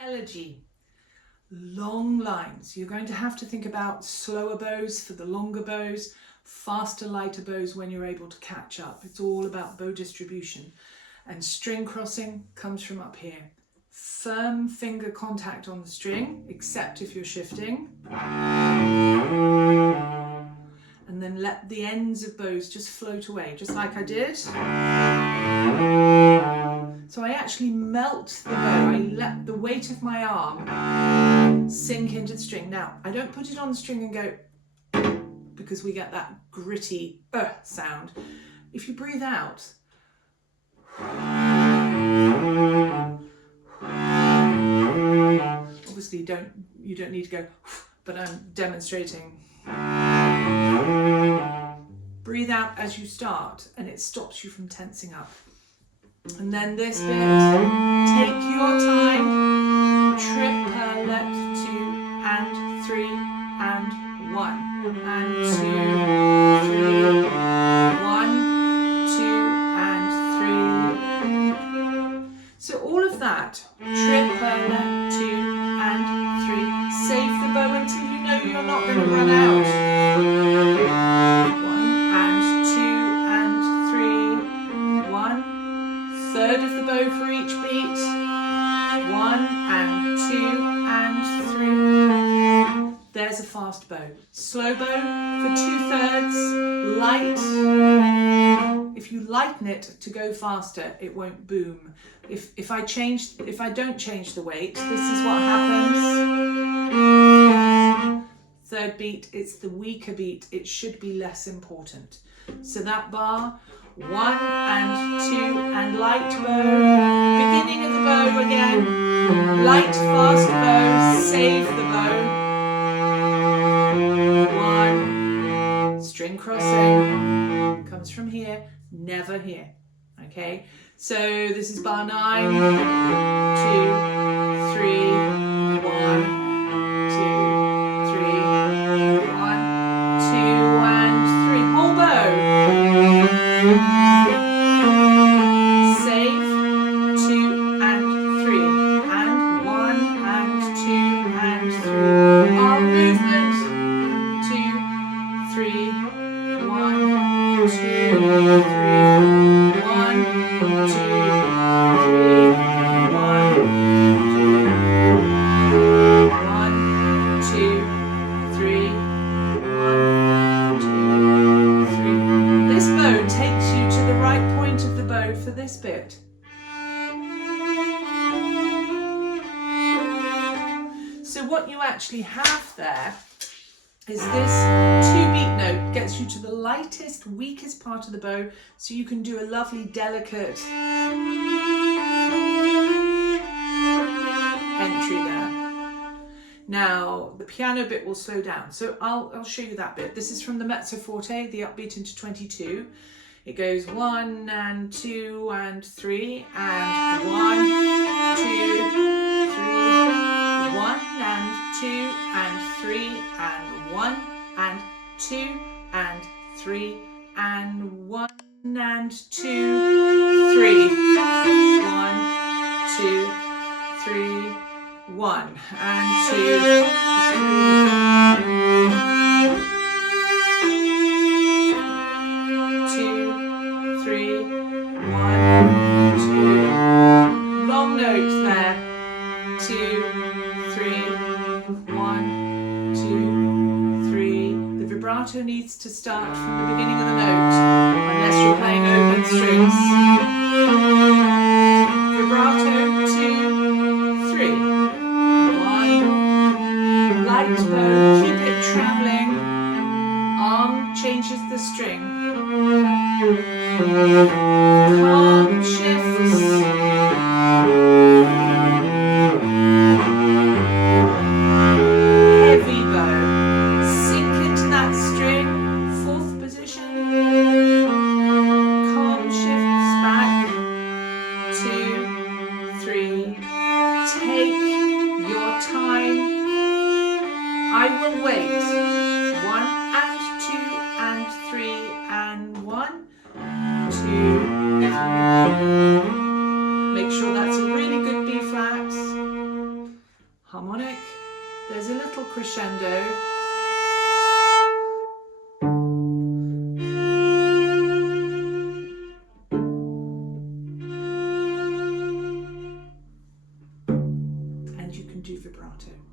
Elegy. Long lines. You're going to have to think about slower bows for the longer bows, faster, lighter bows when you're able to catch up. It's all about bow distribution. And string crossing comes from up here. Firm finger contact on the string, except if you're shifting. And then let the ends of bows just float away, just like I did. So I actually melt the bow. I let the weight of my arm sink into the string. Now, I don't put it on the string and go, because we get that gritty sound. If you breathe out, obviously you don't need to go, but I'm demonstrating. Breathe out as you start, and it stops you from tensing up. And then this bit, take your time, triplet, 2 and 3 and 1 and 2, 3, 1, 2 and 3. So all of that, triplet, 2 and 3. Save the bow until you know you're not going to run out. 1 and 2 and 3, 1. Third of the bow for each beat. 1 and 2 and 3. There's a fast bow. Slow bow for 2/3. Light. If you lighten it to go faster, it won't boom. If I don't change the weight, this is what happens. Third beat, it's the weaker beat. It should be less important. So that bar, 1 and 2 and light bow. Beginning of the bow again. Light, fast bow. Save the bow. 1. String crossing. Comes from here, never here. Okay? So this is bar 9. 2, 3, 1, 2, 3, 1, 2 and 3. Whole bow. Save, 2 and 3, and 1 and 2 and 3. Arm movement, 2, 3, 1, 2, 3, 1, 2, 3, 1, 2, 3, 1, 2, 3. This bow takes you to the right point of the bow for this bit. So what you actually have there is this 2-beat note gets you to the lightest, weakest part of the bow, so you can do a lovely, delicate entry there. Now, the piano bit will slow down, so I'll show you that bit. This is from the mezzo forte, the upbeat into 22. It goes 1 and 2 and 3 and 1, 2, 3, 1 and 2 and 3 and 1 and 2 and 3 and 1 and 2, 3, 1, 2, 3, 1 and 2, 2, 3, 1, 2. Long notes there. 2, 3, 1, 2, 3. The vibrato needs to start from the beginning of the note, unless you're playing open strings. Vibrato, 2, 3. 1. Light bow, keep it traveling. Arm changes the string. Calm shifts. Heavy bow. Sink into that string. 4 harmonic, there's a little crescendo, and you can do vibrato.